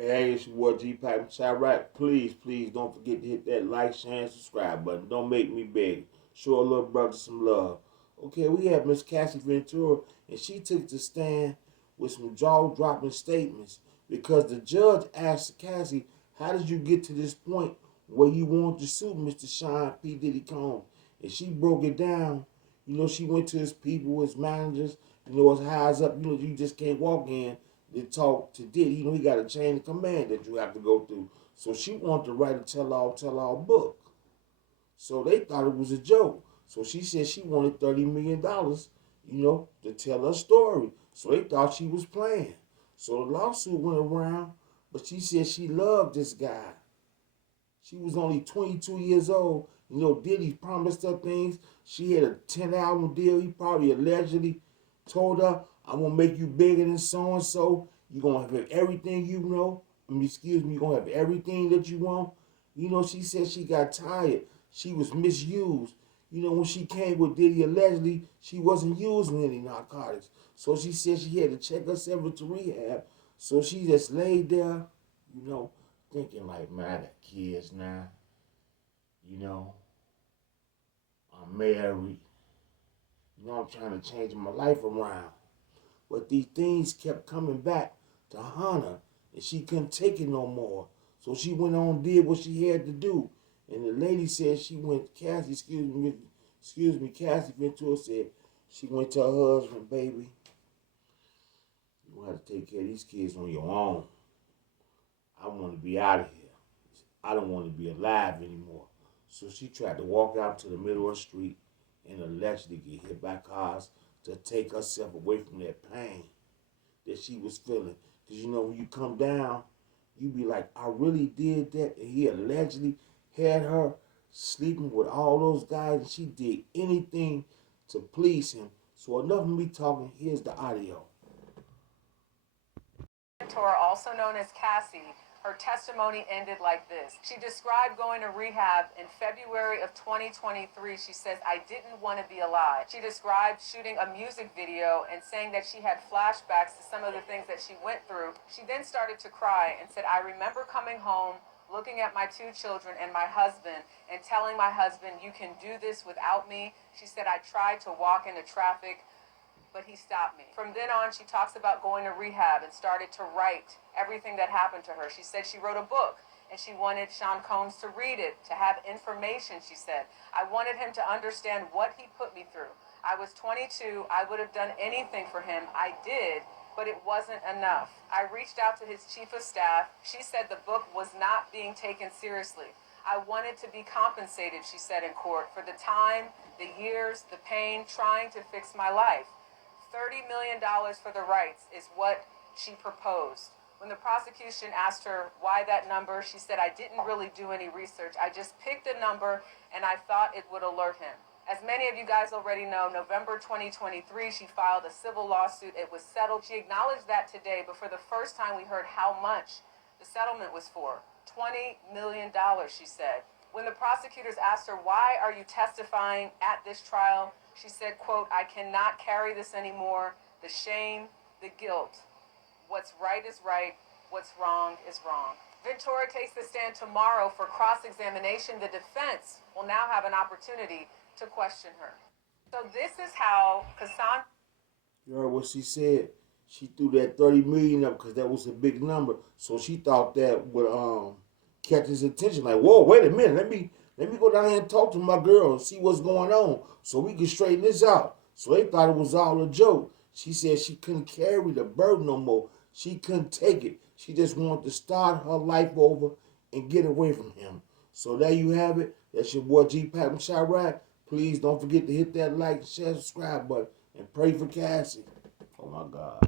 Hey, it's your boy Gpac. Chirac, please don't forget to hit that like, share, and subscribe button. Don't make me beg. Show a little brother some love. Okay, we have Miss Cassie Ventura, and she took the stand with some jaw-dropping statements because the judge asked Cassie, "How did you get to this point where you wanted to sue Mr. Sean P. Diddy Combs?" And she broke it down. She went to his people, his managers, his highs up. You just can't walk in to talk to Diddy. He got a chain of command that you have to go through. So she wanted to write a tell-all book. So they thought it was a joke. So she said she wanted $30 million, to tell her story. So they thought she was playing. So the lawsuit went around, but she said she loved this guy. She was only 22 years old. Diddy promised her things. She had a 10-album deal. He probably allegedly told her, "I'm going to make you bigger than so-and-so. You're going to have everything you know. You're going to have everything that you want." She said she got tired. She was misused. When she came with Diddy, allegedly, she wasn't using any narcotics. So she said she had to check herself into rehab. So she just laid there, you know, thinking like, man, I got kids now. I'm married. I'm trying to change my life around. But these things kept coming back to haunt her, and she couldn't take it no more. So she went on and did what she had to do. And the lady said she went, Cassie Ventura said she went to her husband, "Baby, you gonna have to take care of these kids on your own. I want to be out of here. I don't want to be alive anymore." So she tried to walk out to the middle of the street and allegedly get hit by cars to take herself away from that pain that she was feeling. Because when you come down, you be like, "I really did that." And he allegedly had her sleeping with all those guys, and she did anything to please him. So enough of me talking. Here's the audio. Mentor, also known as Cassie, her testimony ended like this. She described going to rehab in February of 2023. She says, "I didn't want to be alive." She described shooting a music video and saying that she had flashbacks to some of the things that she went through. She then started to cry and said, "I remember coming home, looking at my two children and my husband and telling my husband, 'You can do this without me.' She said, 'I tried to walk into traffic, but he stopped me.'" From then on, she talks about going to rehab and started to write everything that happened to her. She said she wrote a book and she wanted Sean Combs to read it, to have information. She said, "I wanted him to understand what he put me through. I was 22. I would have done anything for him. I did, but it wasn't enough. I reached out to his chief of staff." She said the book was not being taken seriously. "I wanted to be compensated," she said in court, "for the time, the years, the pain, trying to fix my life. $30 million for the rights is what she proposed." When the prosecution asked her why that number, she said, "I didn't really do any research. I just picked a number and I thought it would alert him." As many of you guys already know, November 2023, she filed a civil lawsuit. It was settled. She acknowledged that today, but for the first time we heard how much the settlement was for. $20 million, she said. When the prosecutors asked her, "Why are you testifying at this trial?" she said, quote, "I cannot carry this anymore. The shame, the guilt. What's right is right. What's wrong is wrong." Ventura takes the stand tomorrow for cross-examination. The defense will now have an opportunity to question her. So this is how Cassandra... You heard what she said? She threw that 30 million up because that was a big number. So she thought that would catch his attention. Like, whoa, wait a minute. Let me go down here and talk to my girl and see what's going on so we can straighten this out. So they thought it was all a joke. She said she couldn't carry the burden no more. She couldn't take it. She just wanted to start her life over and get away from him. So there you have it. That's your boy Gpac from Chirac. Please don't forget to hit that like, share, subscribe button, and pray for Cassie. Oh my God.